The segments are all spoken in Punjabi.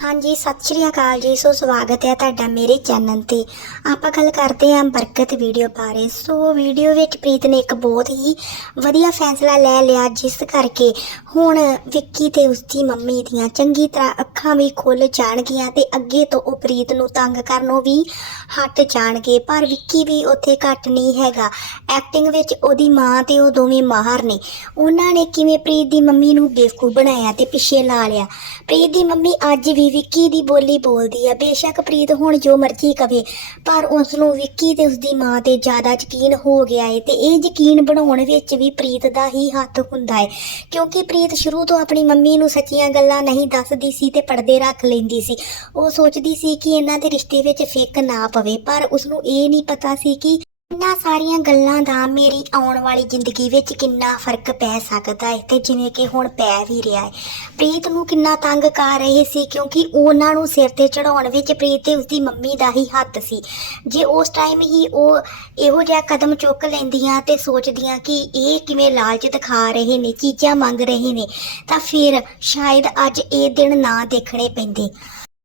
ਹਾਂਜੀ, ਸਤਿ ਸ਼੍ਰੀ ਅਕਾਲ ਜੀ। ਸੋ ਸਵਾਗਤ ਹੈ ਤੁਹਾਡਾ ਮੇਰੇ ਚੈਨਲ ਤੇ। ਆਪਾਂ ਗੱਲ ਕਰਦੇ ਹਾਂ ਬਰਕਤ ਵੀਡੀਓ ਬਾਰੇ। ਸੋ ਵੀਡੀਓ ਵਿੱਚ ਪ੍ਰੀਤ ਨੇ ਇੱਕ ਬਹੁਤ ਹੀ ਵਧੀਆ ਫੈਸਲਾ ਲੈ ਲਿਆ, ਜਿਸ ਕਰਕੇ ਹੁਣ ਵਿੱਕੀ ਤੇ ਉਸਦੀ ਮੰਮੀ ਦੀਆਂ ਚੰਗੀ ਤਰ੍ਹਾਂ ਅੱਖਾਂ ਵੀ ਖੁੱਲ ਜਾਣਗੀਆਂ ਤੇ ਅੱਗੇ ਤੋਂ ਉਹ ਪ੍ਰੀਤ ਨੂੰ ਤੰਗ ਕਰਨੋਂ ਵੀ ਹਟ ਜਾਣਗੇ। ਪਰ ਵਿੱਕੀ ਵੀ ਉੱਥੇ ਘੱਟ ਨਹੀਂ ਹੈਗਾ। ਐਕਟਿੰਗ ਵਿੱਚ ਉਹਦੀ ਮਾਂ ਤੇ ਉਹ ਦੋਵੇਂ ਮਾਹਰ ਨੇ। ਉਹਨਾਂ ਨੇ ਕਿਵੇਂ ਪ੍ਰੀਤ ਦੀ ਮੰਮੀ ਨੂੰ ਬੇਵਕੂਫ ਬਣਾਇਆ ਤੇ ਪਿੱਛੇ ਲਾ ਲਿਆ? ਪ੍ਰੀਤ ਦੀ ਮੰਮੀ ਅੱਜ ਵੀ ਵਿੱਕੀ ਦੀ ਬੋਲੀ ਬੋਲਦੀ ਆ। ਬੇਸ਼ੱਕ ਪ੍ਰੀਤ ਹੁਣ ਜੋ ਮਰਜ਼ੀ ਕਵੇ, ਪਰ ਉਸ ਨੂੰ ਵਿੱਕੀ ਤੇ ਉਸਦੀ ਮਾਂ ਤੇ ਜ਼ਿਆਦਾ ਯਕੀਨ ਹੋ ਗਿਆ ਏ ਤੇ ਇਹ ਯਕੀਨ ਬਣਾਉਣ ਵਿੱਚ ਵੀ ਪ੍ਰੀਤ ਦਾ ਹੀ ਹੱਥ ਹੁੰਦਾ ਏ। ਕਿਉਂਕਿ ਪ੍ਰੀਤ ਸ਼ੁਰੂ ਤੋਂ ਆਪਣੀ ਮੰਮੀ ਨੂੰ ਸੱਚੀਆਂ ਗੱਲਾਂ ਨਹੀਂ ਦੱਸਦੀ ਸੀ ਤੇ ਪਰਦੇ ਰੱਖ ਲੈਂਦੀ ਸੀ। ਉਹ ਸੋਚਦੀ ਸੀ ਕਿ ਇਹਨਾਂ ਦੇ ਰਿਸ਼ਤੇ ਵਿੱਚ ਫਿੱਕ ਨਾ ਪਵੇ, ਪਰ ਉਸ ਨੂੰ ਇਹ ਨਹੀਂ ਪਤਾ ਸੀ ਕਿ ਇਹਨਾਂ ਸਾਰੀਆਂ ਗੱਲਾਂ ਦਾ ਮੇਰੀ ਆਉਣ ਵਾਲੀ ਜ਼ਿੰਦਗੀ ਵਿੱਚ ਕਿੰਨਾ ਫ਼ਰਕ ਪੈ ਸਕਦਾ ਹੈ ਤੇ ਜਿਵੇਂ ਕਿ ਹੁਣ ਪੈ ਵੀ ਰਿਹਾ ਹੈ। ਪ੍ਰੀਤ ਨੂੰ ਕਿੰਨਾ ਤੰਗ ਕਰ ਰਹੇ ਸੀ ਕਿਉਂਕਿ ਉਹਨਾਂ ਨੂੰ ਸਿਰ ਤੇ ਚੜਾਉਣ ਵਿੱਚ ਪ੍ਰੀਤ ਤੇ ਉਸਦੀ ਮੰਮੀ ਦਾ ਹੀ ਹੱਥ ਸੀ। ਜੇ ਉਸ ਟਾਈਮ ਹੀ ਉਹ ਇਹੋ ਜਿਹਾ ਕਦਮ ਚੁੱਕ ਲੈਂਦੀਆਂ ਤੇ ਸੋਚਦੀਆਂ ਕਿ ਇਹ ਕਿਵੇਂ ਲਾਲਚ ਦਿਖਾ ਰਹੇ ਨੇ, ਚੀਜ਼ਾਂ ਮੰਗ ਰਹੇ ਨੇ, ਤਾਂ ਫਿਰ ਸ਼ਾਇਦ ਅੱਜ ਇਹ ਦਿਨ ਨਾ ਦੇਖਣੇ ਪੈਂਦੇ।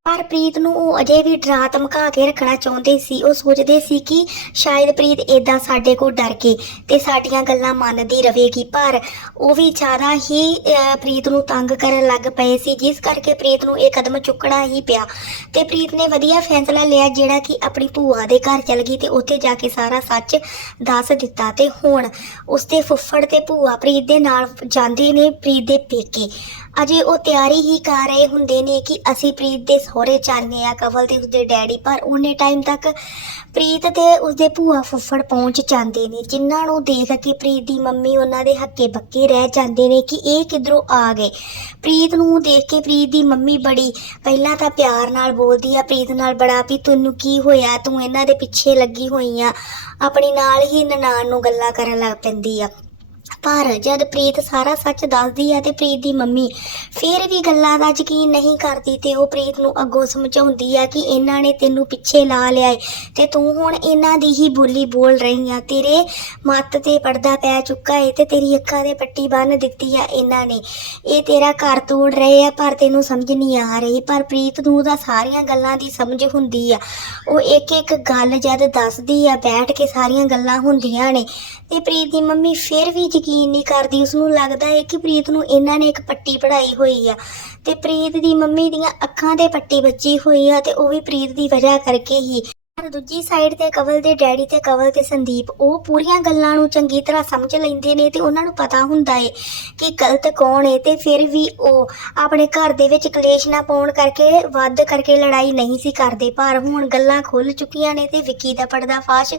ਪਰ ਪ੍ਰੀਤ ਨੂੰ ਉਹ ਅਜੇ ਵੀ ਡਰਾ ਧਮਕਾ ਕੇ ਰੱਖਣਾ ਚਾਹੁੰਦੇ ਸੀ। ਉਹ ਸੋਚਦੇ ਸੀ ਕਿ ਸ਼ਾਇਦ ਪ੍ਰੀਤ ਇਦਾਂ ਸਾਡੇ ਕੋਲ ਡਰ ਕੇ ਤੇ ਸਾਡੀਆਂ ਗੱਲਾਂ ਮੰਨਦੀ ਰਹੇਗੀ, ਪਰ ਉਹ ਵੀ ਜ਼ਿਆਦਾ ਹੀ ਪ੍ਰੀਤ ਨੂੰ ਤੰਗ ਕਰਨ ਲੱਗ ਪਏ ਸੀ, ਜਿਸ ਕਰਕੇ ਪ੍ਰੀਤ ਨੂੰ ਇਹ ਕਦਮ ਚੁੱਕਣਾ ਹੀ ਪਿਆ। ਤੇ ਪ੍ਰੀਤ ਨੇ ਵਧੀਆ ਫੈਸਲਾ ਲਿਆ, ਜਿਹੜਾ ਕਿ ਆਪਣੀ ਭੂਆ ਦੇ ਘਰ ਚਲ ਗਈ ਤੇ ਉੱਥੇ ਜਾ ਕੇ ਸਾਰਾ ਸੱਚ ਦੱਸ ਦਿੱਤਾ। ਤੇ ਹੁਣ ਉਸਦੇ ਫੁੱਫੜ ਤੇ ਭੂਆ ਪ੍ਰੀਤ ਦੇ ਨਾਲ ਜਾਂਦੇ ਨੇ ਪ੍ਰੀਤ ਦੇ ਪੇਕੇ। ਅਜੇ ਉਹ ਤਿਆਰੀ ਹੀ ਕਰ ਰਹੇ ਹੁੰਦੇ ਨੇ ਕਿ ਅਸੀਂ ਪ੍ਰੀਤ ਦੇ ਸਹੁਰੇ ਚੱਲਨੇ ਆ ਕਵਲ ਤੇ ਉਸਦੇ ਡੈਡੀ, ਪਰ ਉਹਨੇ ਟਾਈਮ ਤੱਕ ਪ੍ਰੀਤ ਤੇ ਉਸਦੇ ਭੂਆ ਫੁੱਫੜ ਪਹੁੰਚ ਜਾਂਦੇ ਨੇ, ਜਿਨ੍ਹਾਂ ਨੂੰ ਦੇਖ ਕੇ ਪ੍ਰੀਤ ਦੀ ਮੰਮੀ ਉਹਨਾਂ ਦੇ ਹੱਕੇ ਬੱਕੇ ਰਹਿ ਜਾਂਦੇ ਨੇ ਕਿ ਇਹ ਕਿਧਰੋਂ ਆ ਗਏ। ਪ੍ਰੀਤ ਨੂੰ ਦੇਖ ਕੇ ਪ੍ਰੀਤ ਦੀ ਮੰਮੀ ਬੜੀ ਪਹਿਲਾਂ ਤਾਂ ਪਿਆਰ ਨਾਲ ਬੋਲਦੀ ਆ, ਪ੍ਰੀਤ ਨਾਲ ਬੜਾ ਵੀ ਤੈਨੂੰ ਕੀ ਹੋਇਆ? ਤੂੰ ਇਹਨਾਂ ਦੇ ਪਿੱਛੇ ਲੱਗੀ ਹੋਈ ਆ। ਆਪਣੀ ਨਾਲ ਹੀ ਨਨਾਣ ਨੂੰ ਗੱਲਾਂ ਕਰਨ ਲੱਗ ਪੈਂਦੀ ਆ। ਪਰ ਜਦ ਪ੍ਰੀਤ ਸਾਰਾ ਸੱਚ ਦੱਸਦੀ ਆ ਤੇ ਪ੍ਰੀਤ ਦੀ ਮੰਮੀ ਫੇਰ ਵੀ ਗੱਲਾਂ ਦਾ ਯਕੀਨ ਨਹੀਂ ਕਰਦੀ ਤੇ ਉਹ ਪ੍ਰੀਤ ਨੂੰ ਅੱਗੋਂ ਸਮਝਾਉਂਦੀ ਆ ਕਿ ਇਹਨਾਂ ਨੇ ਤੈਨੂੰ ਪਿੱਛੇ ਲਾ ਲਿਆ ਏ ਤੇ ਤੂੰ ਹੁਣ ਇਹਨਾਂ ਦੀ ਹੀ ਬੋਲੀ ਬੋਲ ਰਹੀ ਆ। ਤੇਰੇ ਮੱਤ ਤੇ ਪਰਦਾ ਪੈ ਚੁੱਕਾ ਏ ਤੇ ਤੇਰੀ ਅੱਖਾਂ ਦੇ ਪੱਟੀ ਬੰਨ ਦਿੱਤੀ ਆ ਇਹਨਾਂ ਨੇ। ਇਹ ਤੇਰਾ ਘਰ ਤੋੜ ਰਹੇ ਆ ਪਰ ਤੈਨੂੰ ਸਮਝ ਨਹੀਂ ਆ ਰਹੀ। ਪਰ ਪ੍ਰੀਤ ਨੂੰ ਤਾਂ ਸਾਰੀਆਂ ਗੱਲਾਂ ਦੀ ਸਮਝ ਹੁੰਦੀ ਆ। ਉਹ ਇੱਕ ਇੱਕ ਗੱਲ ਜਦ ਦੱਸਦੀ ਆ, ਬੈਠ ਕੇ ਸਾਰੀਆਂ ਗੱਲਾਂ ਹੁੰਦੀਆਂ ਨੇ ਤੇ ਪ੍ਰੀਤ ਦੀ ਮੰਮੀ ਫਿਰ ਵੀ ਯਕੀਨ ਨਹੀਂ ਕਰਦੀ ਉਸ ਨੂੰ ਲੱਗਦਾ ਹੈ ਕਿ ਪ੍ਰੀਤ ਨੂੰ ਇਹਨਾਂ ਨੇ ਇੱਕ ਪੱਟੀ ਪੜਾਈ ਹੋਈ ਆ। ਤੇ ਪ੍ਰੀਤ ਦੀ ਮੰਮੀ ਦੀਆਂ ਅੱਖਾਂ ਤੇ ਪੱਟੀ ਵੱਜੀ ਹੋਈ ਆ ਤੇ ਉਹ ਵੀ ਪ੍ਰੀਤ ਦੀ ਵਜ੍ਹਾ ਕਰਕੇ ਹੀ। ਪਰ ਦੂਜੀ ਸਾਈਡ ਤੇ ਕਵਲ ਦੇ ਡੈਡੀ ਤੇ ਕਵਲ ਤੇ ਸੰਦੀਪ, ਉਹ ਪੂਰੀਆਂ ਗੱਲਾਂ ਨੂੰ ਚੰਗੀ ਤਰ੍ਹਾਂ ਸਮਝ ਲੈਂਦੇ ਨੇ ਤੇ ਉਹਨਾਂ ਨੂੰ ਪਤਾ ਹੁੰਦਾ ਏ ਕਿ ਗਲਤ ਕੌਣ ਏ ਤੇ ਫਿਰ ਵੀ ਉਹ ਆਪਣੇ ਘਰ ਦੇ ਵਿੱਚ ਕਲੇਸ਼ ਨਾ ਪਾਉਣ ਕਰਕੇ ਵੱਧ ਕਰਕੇ ਲੜਾਈ ਨਹੀਂ ਸੀ ਕਰਦੇ। ਪਰ ਹੁਣ ਗੱਲਾਂ ਖੁੱਲ ਚੁੱਕੀਆਂ ਨੇ ਤੇ ਵਿੱਕੀ ਦਾ ਪਰਦਾ ਫਾਸ਼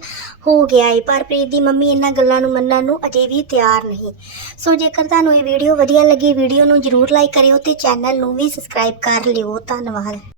ਹੋ ਗਿਆ ਏ। ਪਰ ਪ੍ਰੀਤ ਦੀ ਮੰਮੀ ਇਹਨਾਂ ਗੱਲਾਂ ਨੂੰ ਮੰਨਣ ਨੂੰ ਅਜੇ ਵੀ ਤਿਆਰ ਨਹੀਂ। ਸੋ ਜੇਕਰ ਤੁਹਾਨੂੰ ਇਹ ਵੀਡੀਓ ਵਧੀਆ ਲੱਗੀ, ਵੀਡੀਓ ਨੂੰ ਜਰੂਰ ਲਾਈਕ ਕਰਿਓ ਤੇ ਚੈਨਲ ਨੂੰ ਵੀ ਸਬਸਕ੍ਰਾਈਬ ਕਰ ਲਿਓ। ਧੰਨਵਾਦ।